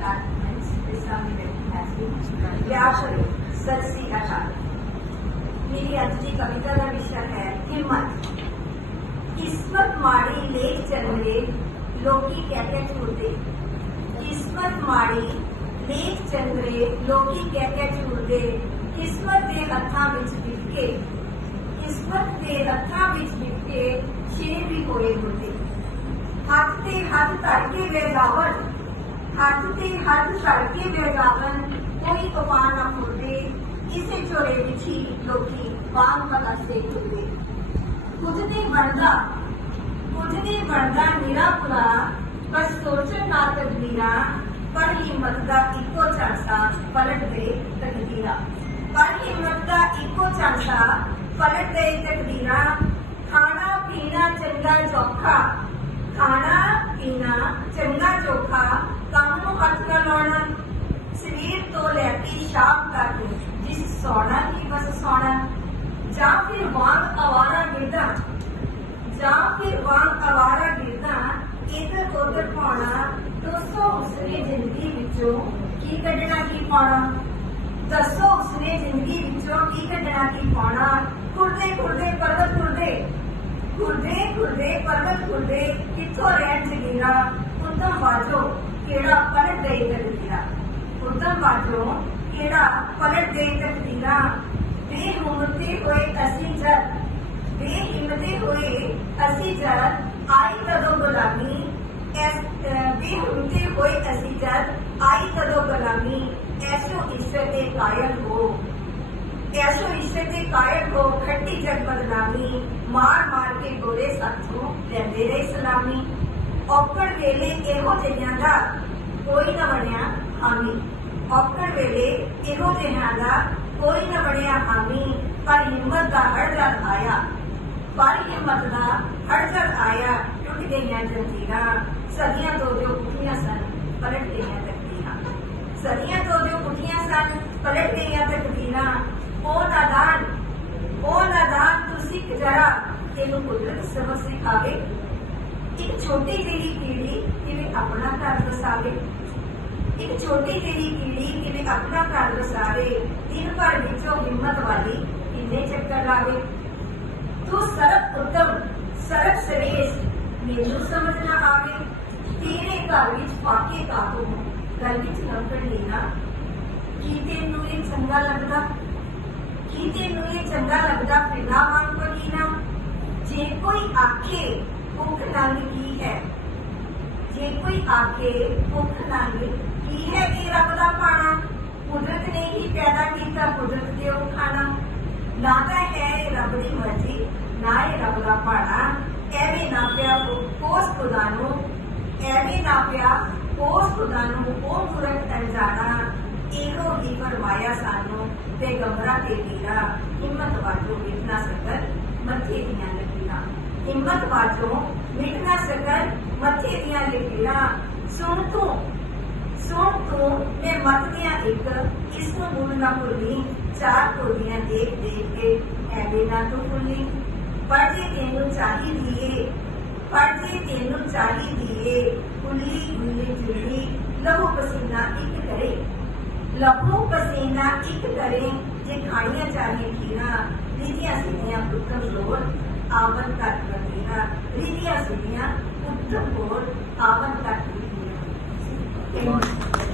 documents is complimented has been व्याकरण सरसी का छात्र मेरी अगली कविता का विषय है हिम्मत। किस्मत माड़ी लेख चलने लोकी कैकेट मुर्दे किस्मत माड़ी लेख चंद्रे लोकी कैकेट मुर्दे किस्मत दे हथा विच बिटके। किस्मत दे हथा विच बिटके शेर भी होए मुर्दे हाथ ते हाथ धर वे दावत हद से हद सड़के बेगावन कोई तूफ़ान न फुरदे इसे झोले विच ही लोकी बाग बकसदे फिरदे कुछ नहीं बनदा कुछ नहीं बनदा निरा पुरा बस सोचन ना तदबीरा पर हिम्मत का इको चरसा पलट दे तकदीरा। पर हिम्मत का इको चरसा पलट दे तकदीरा। खाना पीना चंगा चौखा, खाना पेशाब कर दो जिस सोना की बस सोना या फिर वांग आवारा गिरदा या फिर वांग आवारा गिरदा इधर उधर पाना दोस्तों उसने ज़िंदगी विचों की कढ़ना की पाना तो दसो उसने ज़िंदगी विचों की कढ़ना की पाना कुर्दे कुर्दे पर्वत कुर्दे कुर्दे कुर्दे पर्वत कुर्दे किथों रहन जगीरा उदम बाजो केड़ा पड़ गए कर दिया उदम बाजो ਬਾਜੋ ਕਿਹੜਾ ਪਲਟ ਗਈ ਤਕਦੀਰਾ ਬੇਹਿੰਮਤੇ ਹੋਏ ਅਸੀਂ ਜਦ ਬੇਹਿੰਮਤੇ ਹੋਏ ਅਸੀਂ ਜਦ ਆਈ ਕਦੋਂ ਗੁਲਾਮੀ ਐਸ ਅਹ ਬੇਹਿੰਮਤੇ ਹੋਏ ਅਸੀਂ ਜਦ ਆਈ ਕਦੋਂ ਗੁਲਾਮੀ ਐਸੋ ਈਸ਼ਵਰ ਦੇ ਕਾਇਲ ਹੋ ਐਸੋ ਈਸ਼ਵਰ ਦੇ ਕਾਇਲ ਹੋ ਖੱਟੀ ਜਗ ਬਦਨਾਮੀ ਮਾਰ ਮਾਰ ਕੇ ਗੋਲੇ ਸਾਥੋਂ ਲੈਂਦੇ ਰਹੇ ਸਲਾਮੀ ਔਕੜ ਵੇਲੇ ਇਹੋ ਜਿਹੀਆਂ ਦਾ ਕੋਈ ਨਾ ਬਣਿਆ ਹਾਮੀ ਔਕੜ ਵੇਲੇ ਇਹੋ ਜਿਹੀਆਂ ਦਾ ਕੋਈ ਨਾ ਬਣਿਆ ਹਾਮੀ ਪਰ ਹਿੰਮਤ ਦਾ ਹੜ ਜਦ ਆਇਆ ਪਰ ਹਿੰਮਤ ਦਾ ਹੜ ਜਦ ਆਇਆ ਟੁੱਟ ਗਈਆਂ ਜੰਜੀਰਾਂ ਸਦੀਆਂ ਤੋਂ ਜੋ ਉੱਠੀਆਂ ਸਨ ਪਲਟ ਗਈਆਂ ਤਕਦੀਰਾਂ ਸਦੀਆਂ ਤੋਂ ਜੋ ਉੱਠੀਆਂ ਸਨ ਪਲਟ ਗਈਆਂ ਤਕਦੀਰਾਂ ਉਹ ਨਾਦਾਨ ਉਹ ਨਾਦਾਨ ਤੂੰ ਸਿੱਖ ਜਰਾ ਤੈਨੂੰ ਕੁਦਰਤ ਸਬਕ ਸਿਖਾਵੇ ਇੱਕ ਛੋਟੀ ਜਿਹੀ ਕੀੜੀ ਕਿਵੇਂ ਆਪਣਾ ਘਰ ਵਸਾਵੇ ਇੱਕ ਛੋਟੀ ਜਿਹੀ ਕੀੜੀ ਕਿਵੇਂ ਆਪਣਾ ਘਰ ਵਸਾਵੇ ਦਿਨ ਭਰ ਵਿੱਚੋਂ ਹਿੰਮਤ ਵਾਲੀ ਕਿੰਨੇ ਚੱਕਰ ਲਾਵੇ ਤੂੰ ਸਰਬ ਉੱਤਮ ਸਰਬ ਸ੍ਰੇਸ਼ਟ ਮੈਨੂੰ ਸਮਝ ਨਾ ਆਵੇ ਤੇਰੇ ਘਰ ਵਿੱਚ ਪਾਕੇ ਕਾਤੋਂ ਗੱਲ ਵਿੱਚ ਨੰਬਰ ਲੈਣਾ ਕੀ ਤੈਨੂੰ ਇਹ ਚੰਗਾ ਲੱਗਦਾ ਕੀ ਤੈਨੂੰ ਇਹ ਚੰਗਾ ਲੱਗਦਾ ਫਿਰਨਾ ਵਾਂਗ ਬਗੀਨਾ ਜੇ ਕੋਈ ਆਖੇ ਭੁੱਖ ਨੰਗ ਕੀ ਹੈ ਜੇ ਕੋਈ ਆਖੇ ਭੁੱਖ ਨੰਗ ਹੀ ਪੈਦਾ ਕੀਤਾ ਕੁਦਰਤ ਦੇ ਉਹ ਖਾਣਾ ਨਾ ਤਾਂ ਹੈ ਇਹ ਰੱਬ ਦੀ ਮਰਜ਼ੀ ਨਾ ਇਹ ਰੱਬ ਦਾ ਪਾਣਾ ਐਵੇਂ ਨਾ ਪਿਆ ਕੋਸ ਖੁਦਾ ਨੂੰ ਐਵੇਂ ਨਾ ਪਿਆ ਕੋਸ ਖੁਦਾ ਨੂੰ ਉਹ ਮੂਰਖ ਅਣਜਾਣਾ ਇਹੋ ਹੀ ਫਰਮਾਇਆ ਸਾਨੂੰ ਪੈਗੰਬਰਾਂ ਤੇ ਵੀਰਾ ਹਿੰਮਤ ਵਾਜੋ ਮਿਟ ਨਾ ਸਕਲ ਮੱਥੇ ਦੀਆਂ ਲਕੀਰਾਂ ਹਿੰਮਤ ਵਾਜੋ ਮਿਟ ਨਾ ਸਕਲ ਮੱਥੇ ਦੀਆਂ ਲਕੀਰਾਂ ਸੁਣ ਤੂੰ ਸੁਣ ਤੂੰ ਮੈਂ ਮਤ ਦੀਆਂ ਇੱਕ इसको गुण ना भूली चार कोरिया देख देख के कहने ना तो भूली पढ़े तेनु चाही दिए पढ़े तेनु चाही दिए कुल्ली गुल्ली जुल्ली लहू पसीना इक करे, लहू पसीना एक करे, जे खानिया चाहिए खीरा रीतिया सीनिया उत्तम लोर आवन का करना रीतियाँ सीनिया उत्तम लोर आवन का करना